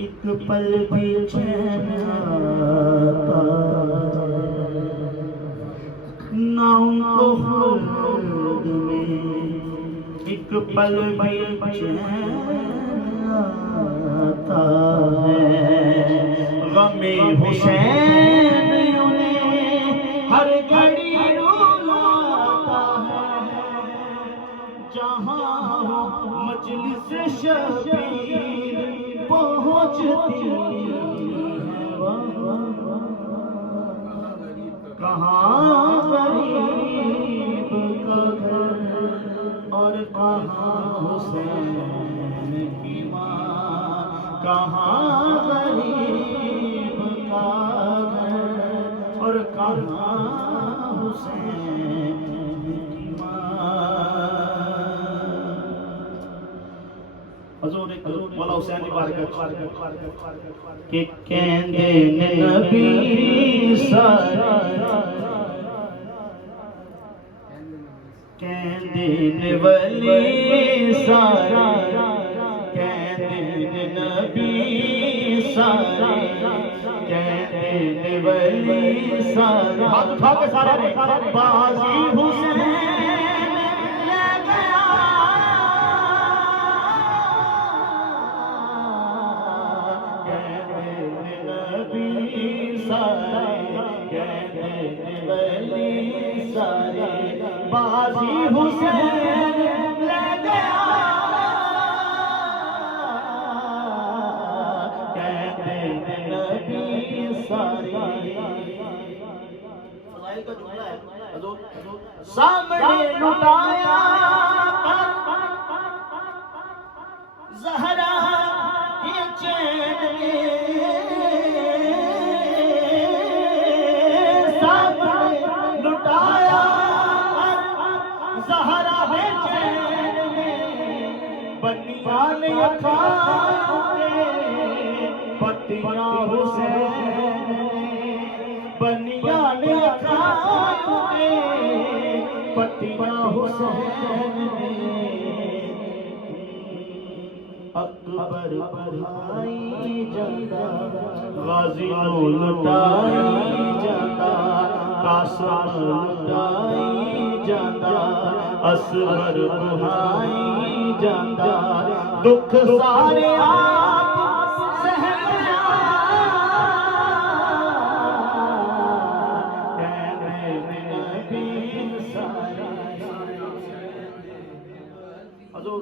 ایک پل بھی چین آتا نہ ان کو خلد میں، ایک پل بھی چین آتا ہے۔ غم حسین انہیں ہر گھڑی رلاتا ہے، جہاں ہو مجلس شبیر پہنچتی ہے کہاں غریب کا گھر اور کہاں حسین کی ماں، کہاں غریب کا گھر اور کہاں حسین کی ماں۔ حضور مولا حسین کی بارگاہ کہ کہندے نبی سارا، کہندے ولی سارا، کہندے نبی سارا، کہندے ولی سارا، ہاتھ اٹھا کے سارے بازی حسین لے گیا، کہندے نبی سارے، کہندے ولی سارے، بازی حسین لے گیا، کہندے نبی سارے۔ فضائل کا جملہ ہے حضور سامنے لٹایا زہرا یہ چین سامنے لٹایا زہرا ہے چین بنیان اکھاؤں کے پتیاں حسین، بنیان اکھاؤں کے پتیاں حسین، اکبر بڑھائی جاتا غازی نو لٹائی جاتا، قاسم لٹائی جاتا، اصغر بڑھائی جاتا، دکھ سارے آپ سہنا، کہندے نبی سارے۔ حضور